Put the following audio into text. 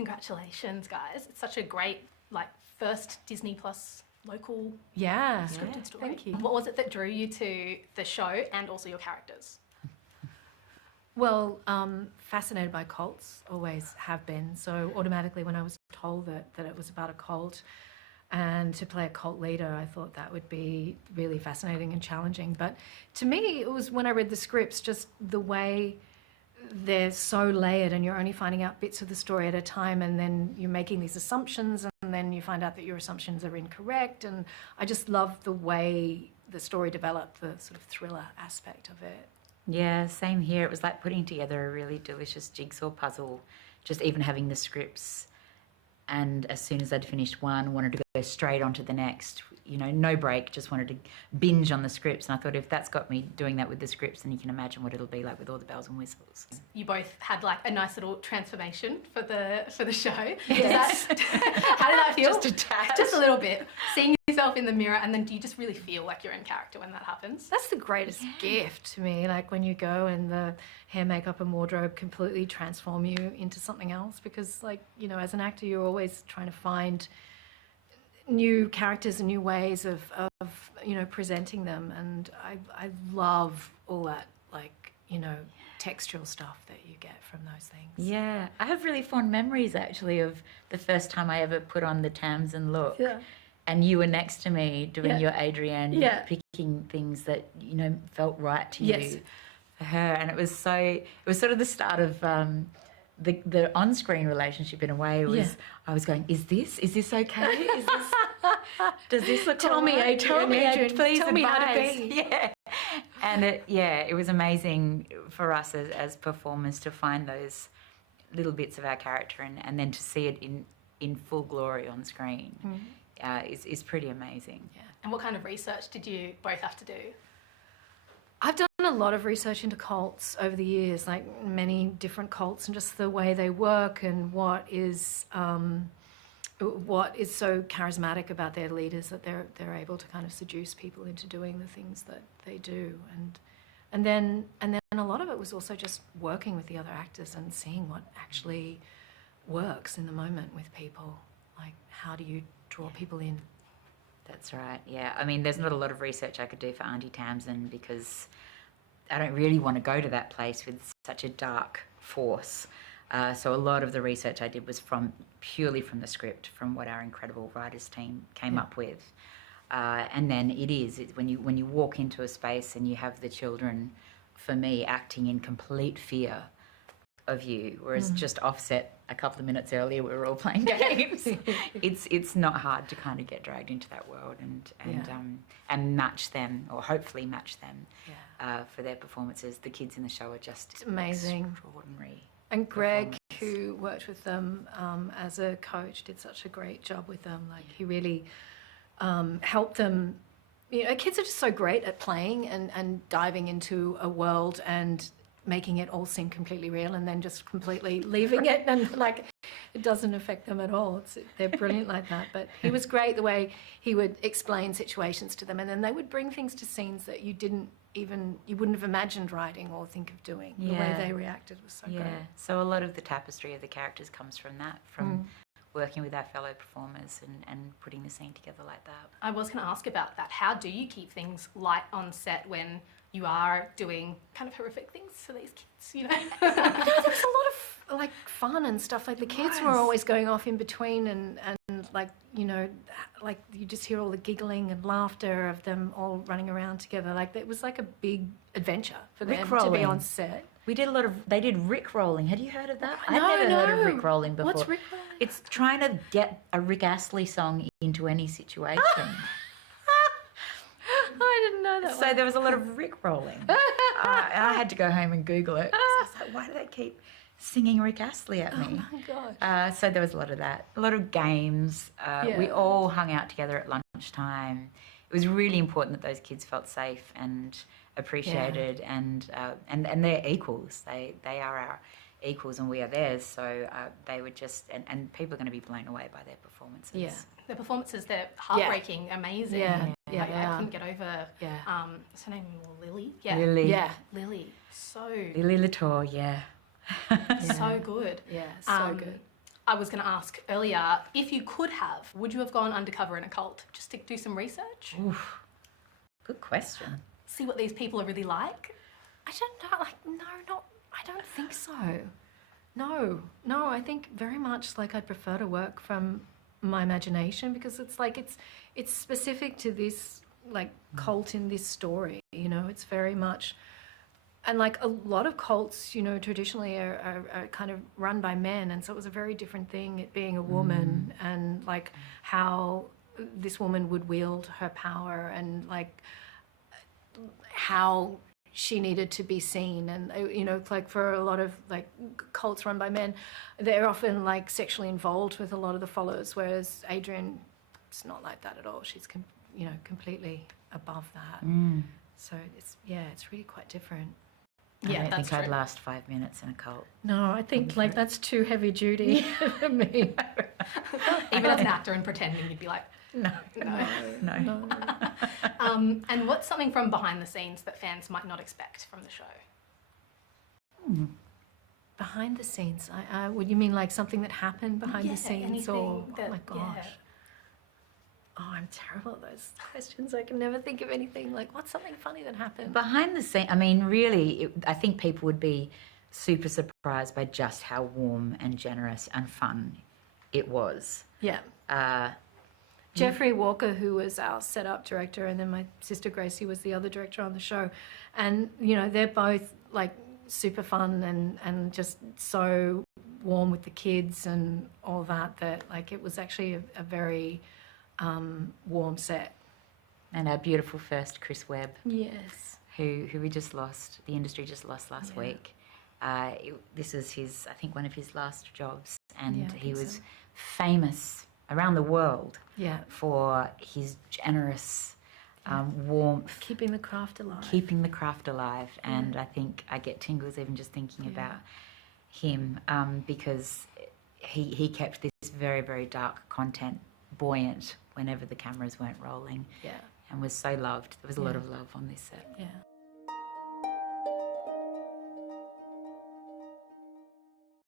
Congratulations, guys. It's such a great, first Disney Plus local scripted story. Thank you. What was it that drew you to the show and also your characters? Well, fascinated by cults, always have been. So automatically when I was told that it was about a cult and to play a cult leader, I thought that would be really fascinating and challenging. But to me, it was when I read the scripts, just the way they're so layered and you're only finding out bits of the story at a time, and then you're making these assumptions and then you find out that your assumptions are incorrect. And I just love the way the story developed, the sort of thriller aspect of it. Yeah, same here. It was like putting together a really delicious jigsaw puzzle, just even having the scripts. And as soon as I'd finished one, wanted to go straight on to the next, no break, just wanted to binge on the scripts. And I thought if that's got me doing that with the scripts, then you can imagine what it'll be like with all the bells and whistles. You both had a nice little transformation for the show. Yes. How did that feel? Just a tad. Just a little bit. Seeing yourself in the mirror, and then do you just really feel like you're in character when that happens? That's the greatest gift to me, when you go and the hair, makeup and wardrobe completely transform you into something else, because as an actor you're always trying to find new characters and new ways of presenting them, and I love all that textural stuff that you get from those things. Yeah, I have really fond memories actually of the first time I ever put on the Tamsin look. Yeah. And you were next to me doing your Adrienne, picking things that felt right to you for her, and it was sort of the start of the on-screen relationship in a way. I was going, is this okay? Is this, does this look tell me, Adrienne, please tell me how to be. Yeah, and it was amazing for us as performers to find those little bits of our character and then to see it in full glory on screen. Is pretty amazing. Yeah. And what kind of research did you both have to do? I've done a lot of research into cults over the years, many different cults, and just the way they work and what is so charismatic about their leaders that they're able to kind of seduce people into doing the things that they do. And then a lot of it was also just working with the other actors and seeing what actually works in the moment with people. How do you draw people in? That's right, yeah. I mean, there's not a lot of research I could do for Auntie Tamsin because I don't really want to go to that place with such a dark force. So a lot of the research I did was purely from the script, from what our incredible writers team came up with. And then it's when you walk into a space and you have the children, for me, acting in complete fear of you, whereas just offset a couple of minutes earlier we were all playing games. It's not hard to kind of get dragged into that world and match them, or hopefully match them for their performances. The kids in the show are just amazing, extraordinary. And Greg, who worked with them as a coach, did such a great job with them. He really helped them. Kids are just so great at playing and diving into a world and making it all seem completely real, and then just completely leaving it, and it doesn't affect them at all. They're brilliant like that. But he was great the way he would explain situations to them, and then they would bring things to scenes that you wouldn't have imagined writing or think of doing. The way they reacted was so great. So a lot of the tapestry of the characters comes from that, from working with our fellow performers and putting the scene together like that. I was going to ask about that. How do you keep things light on set when you are doing kind of horrific things to these kids, There's a lot of fun and stuff. The kids were always going off in between and you just hear all the giggling and laughter of them all running around together. It was a big adventure for them to be on set. We did they did Rick rolling. Had you heard of that? No, I'd never heard of Rick rolling before. What's Rick rolling? It's trying to get a Rick Astley song into any situation. I didn't know that. So there was a lot of Rick rolling. I had to go home and Google it. So I was like, why do they keep singing Rick Astley at me? Oh my gosh. So there was a lot of that. A lot of games. We all hung out together at lunchtime. It was really important that those kids felt safe and appreciated, and they're equals. They are our equals and we are theirs. So they were just, and people are going to be blown away by their performances. Yeah. The performances, they're heartbreaking, amazing. Yeah. I couldn't get over. Yeah. What's her name? Lily. Yeah. Lily. Yeah. Lily. So. Lily Latour. Yeah. So good. Yeah. So good. I was going to ask earlier, if you could have, would you have gone undercover in a cult just to do some research? Oof. Good question. See what these people are really like? I don't know, like, no, I don't think so. No, I think very much like I'd prefer to work from my imagination, because it's like, it's specific to this, like, cult in this story, you know, it's very much, and like a lot of cults, you know, traditionally are kind of run by men, and so it was a very different thing, it being a woman, and like how this woman would wield her power, and like how she needed to be seen. And you know, like for a lot of like cults run by men, they're often like sexually involved with a lot of the followers, whereas Adrian, it's not like that at all. She's you know, completely above that. So it's really quite different. I Yeah, don't that's think I'd true. last 5 minutes in a cult. No, I think like that's too heavy duty for me. Even as an actor and pretending, you'd be like, No. No. and what's something from behind the scenes that fans might not expect from the show? Behind the scenes, would you mean like something that happened behind Yeah, the scenes, anything or that- oh my gosh? yeah. Oh, I'm terrible at those questions. I can never think of anything. Like, what's something funny that happened? Behind the scene, I mean, really, I think people would be super surprised by just how warm and generous and fun it was. Yeah. Jeffrey Walker, who was our setup director, and then my sister Gracie was the other director on the show. And, you know, they're both like super fun and just so warm with the kids and all that like it was actually a very warm set. And our beautiful first Chris Webb, Yes. who we just lost, the industry just lost last week. This is I think one of his last jobs, and Yeah, I he think was so. famous around the world Yeah. for his generous warmth, Keeping the craft alive. keeping the craft alive. And I think I get tingles even just thinking about him, because he kept this very, very dark content buoyant whenever the cameras weren't rolling, Yeah. and was so loved. There was a lot Yeah. of love on this set. Yeah.